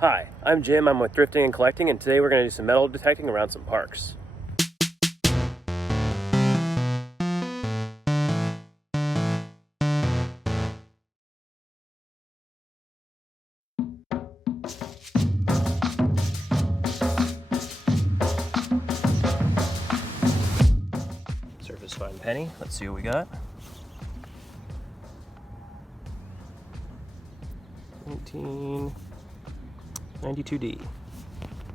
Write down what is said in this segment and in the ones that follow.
Hi, I'm Jim. I'm with Thrifting and Collecting, and today we're going to do some metal detecting around some parks. Surface Fine Penny. Let's see what we got. 1992D.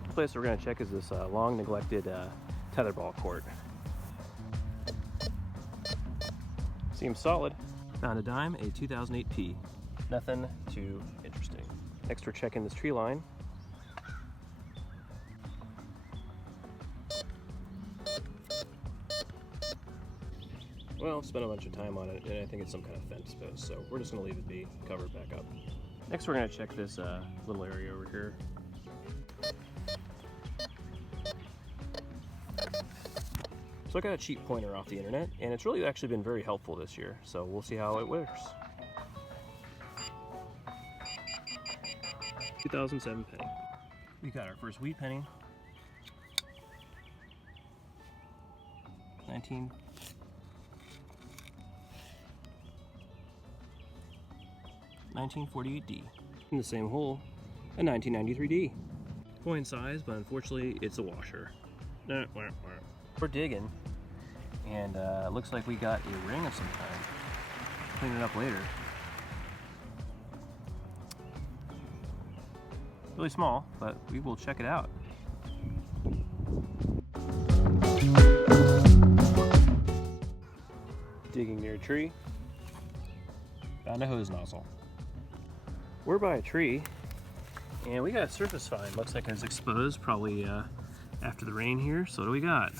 The place we're going to check is this long neglected tetherball court. Seems solid. Found a dime, a 2008P. Nothing too interesting. Next we're checking this tree line. Well, spent a bunch of time on it, and I think it's some kind of fence post, so we're just going to leave it be, cover it back up. Next we're going to check this little area over here. So I got a cheap pointer off the internet, and it's really actually been very helpful this year, so we'll see how it works. 2007 penny. We got our first wheat penny. 1948D. In the same hole, a 1993D. Coin size, but unfortunately it's a washer. We're digging, and it looks like we got a ring of some kind. Clean it up later. Really small, but we will check it out. Digging near a tree. Found a hose nozzle. We're by a tree, and we got a surface find. Looks like it's exposed, probably after the rain here. So what do we got?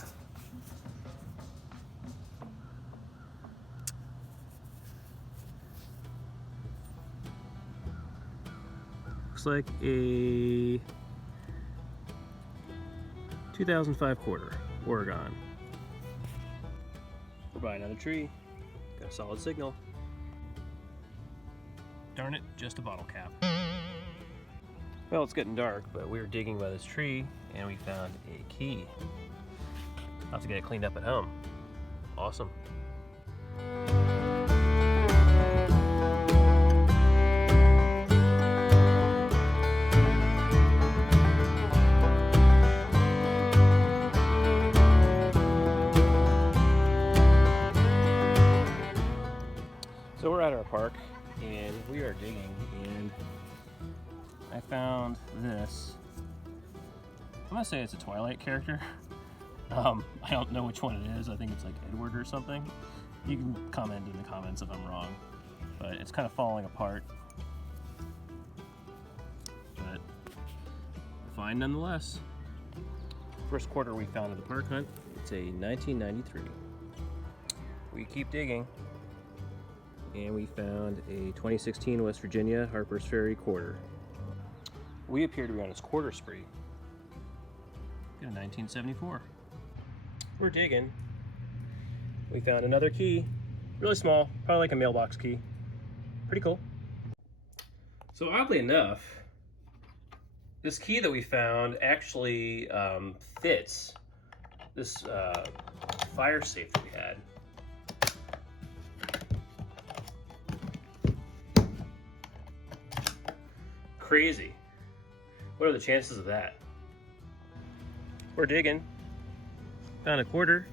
Looks like a 2005 quarter, Oregon. We're by another tree. Got a solid signal. Darn it, just a bottle cap. Well, it's getting dark, but we were digging by this tree and we found a key. I'll have to get it cleaned up at home. Awesome. So we're at our park and we are digging, and I found this. I'm gonna say it's a Twilight character. I don't know which one it is. I think it's like Edward or something. You can comment in the comments if I'm wrong, but it's kind of falling apart. But fine nonetheless. First quarter we found at the park hunt. It's a 1993. We keep digging, and we found a 2016 West Virginia Harper's Ferry quarter. We appear to be on its quarter spree. Got a 1974. We're digging. We found another key, really small, probably like a mailbox key. Pretty cool. So oddly enough, this key that we found actually fits this fire safe that we had. Crazy. What are the chances of that? We're digging. Found a quarter.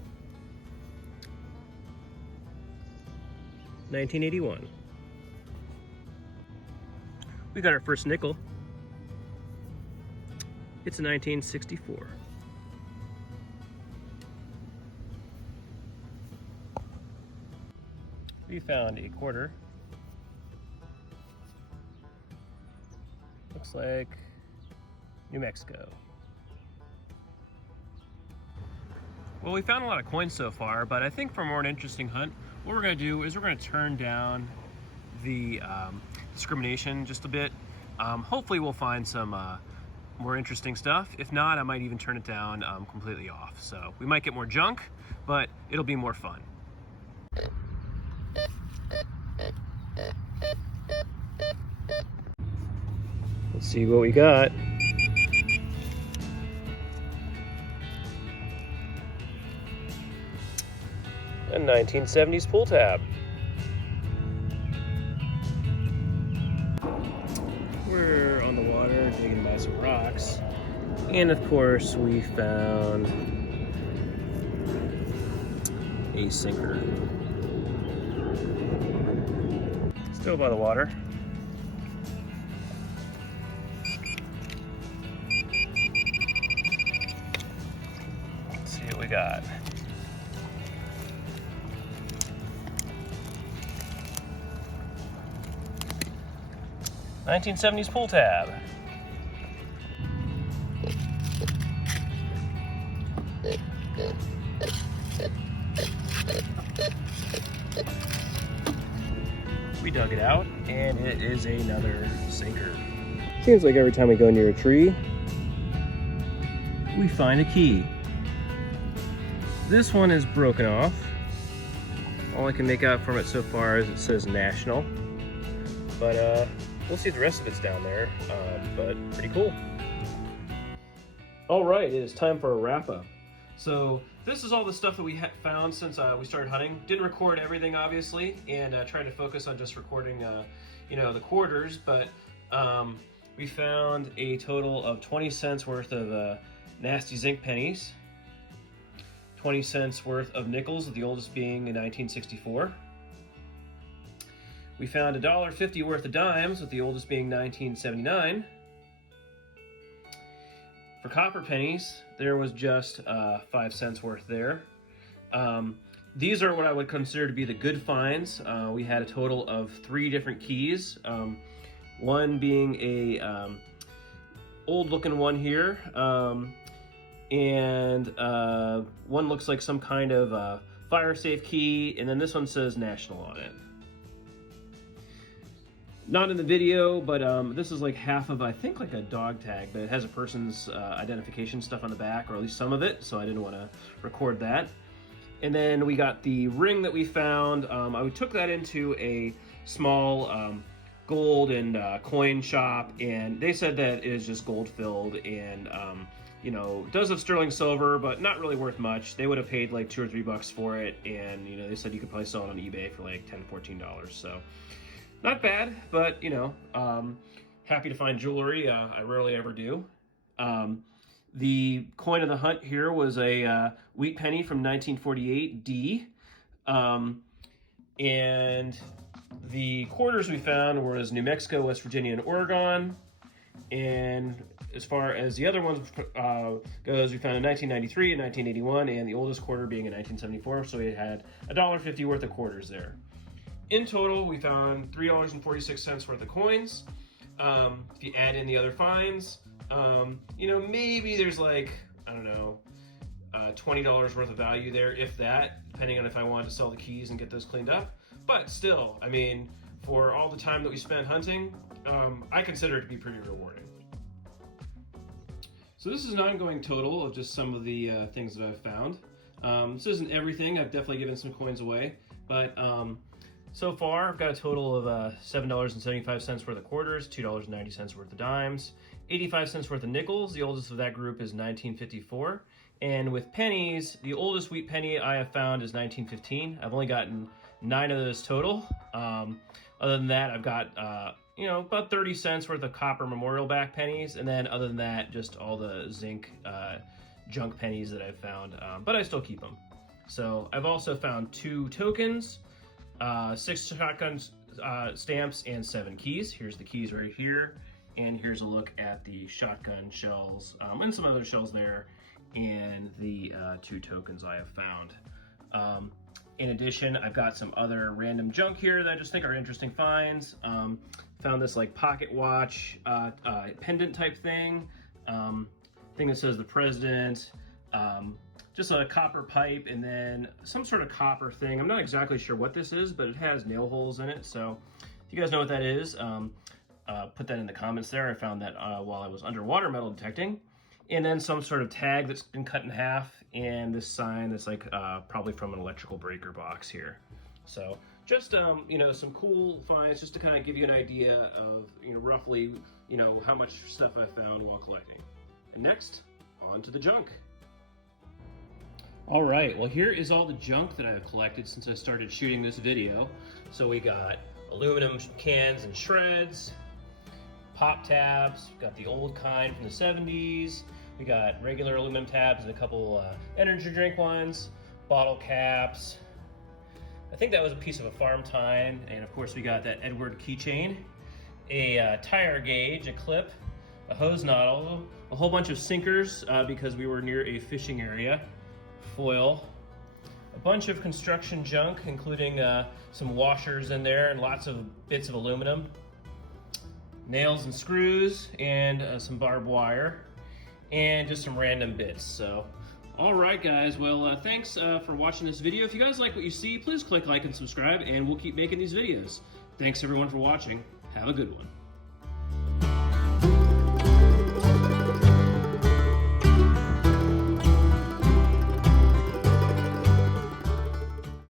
1981. We got our first nickel. It's a 1964. We found a quarter. Looks like New Mexico. Well, we found a lot of coins so far, but I think for more an interesting hunt, what we're going to do is we're going to turn down the discrimination just a bit. Hopefully we'll find some more interesting stuff. If not, I might even turn it down completely off. So we might get more junk, but it'll be more fun. Let's see what we got. A 1970s pull tab. We're on the water digging by some rocks. And of course we found a sinker. Still by the water. Let's see what we got. "1970s pull tab." We dug it out, and it is another sinker. Seems like every time we go near a tree, we find a key. This one is broken off. All I can make out from it so far is it says National. But we'll see if the rest of it's down there, but pretty cool. All right, it is time for a wrap up. So this is all the stuff that we found since we started hunting. Didn't record everything, obviously, and tried to focus on just recording, the quarters. But we found a total of 20 cents worth of nasty zinc pennies, 20 cents worth of nickels, the oldest being in 1964. We found $1.50 worth of dimes, with the oldest being 1979. For copper pennies, there was just 5 cents worth there. These are what I would consider to be the good finds. We had a total of 3 different keys. One being a old looking one here, and one looks like some kind of fire safe key, and then this one says National on it. Not in the video, but this is like half of, I think, like a dog tag, but it has a person's identification stuff on the back, or at least some of it, so I didn't want to record that. And then we got the ring that we found. I took that into a small gold and coin shop, and they said that it is just gold filled, and does have sterling silver, but not really worth much. They would have paid like $2 or $3 for it, and they said you could probably sell it on eBay for like $10, $14. So not bad, but happy to find jewelry. I rarely ever do. The coin of the hunt here was a wheat penny from 1948 D, and the quarters we found was New Mexico, West Virginia, and Oregon. And as far as the other ones goes, we found in 1993 and 1981, and the oldest quarter being in 1974. So we had $1.50 worth of quarters there. In total, we found $3.46 worth of coins. If you add in the other finds, maybe there's like, I don't know, $20 worth of value there, if that, depending on if I wanted to sell the keys and get those cleaned up. But still, I mean, for all the time that we spent hunting, I consider it to be pretty rewarding. So this is an ongoing total of just some of the things that I've found. This isn't everything. I've definitely given some coins away, but so far, I've got a total of $7.75 worth of quarters, $2.90 worth of dimes, 85 cents worth of nickels. The oldest of that group is 1954. And with pennies, the oldest wheat penny I have found is 1915. I've only gotten 9 of those total. Other than that, I've got about 30 cents worth of copper memorial back pennies. And then other than that, just all the zinc junk pennies that I've found. But I still keep them. So I've also found 2 tokens, 6 shotgun stamps, and 7 keys. Here's the keys right here, and here's a look at the shotgun shells and some other shells there, and the 2 tokens I have found. In addition, I've got some other random junk here that I just think are interesting finds. Found this like pocket watch pendant type thing that says the president. Just a copper pipe, and then some sort of copper thing. I'm not exactly sure what this is, but it has nail holes in it. So if you guys know what that is, put that in the comments there. I found that while I was underwater metal detecting. And then some sort of tag that's been cut in half, and this sign that's like probably from an electrical breaker box here. So just some cool finds, just to kind of give you an idea of roughly you know, how much stuff I found while collecting. And next, on to the junk. All right, well here is all the junk that I have collected since I started shooting this video. So we got aluminum cans and shreds, pop tabs, we got the old kind from the 70s, we got regular aluminum tabs and a couple energy drink ones, bottle caps. I think that was a piece of a Farm Time, and of course we got that Edward keychain, a tire gauge, a clip, a hose nozzle, a whole bunch of sinkers because we were near a fishing area, foil, a bunch of construction junk, including some washers in there and lots of bits of aluminum, nails and screws, and some barbed wire, and just some random bits. So, all right, guys. Well, thanks for watching this video. If you guys like what you see, please click like and subscribe, and we'll keep making these videos. Thanks everyone for watching. Have a good one.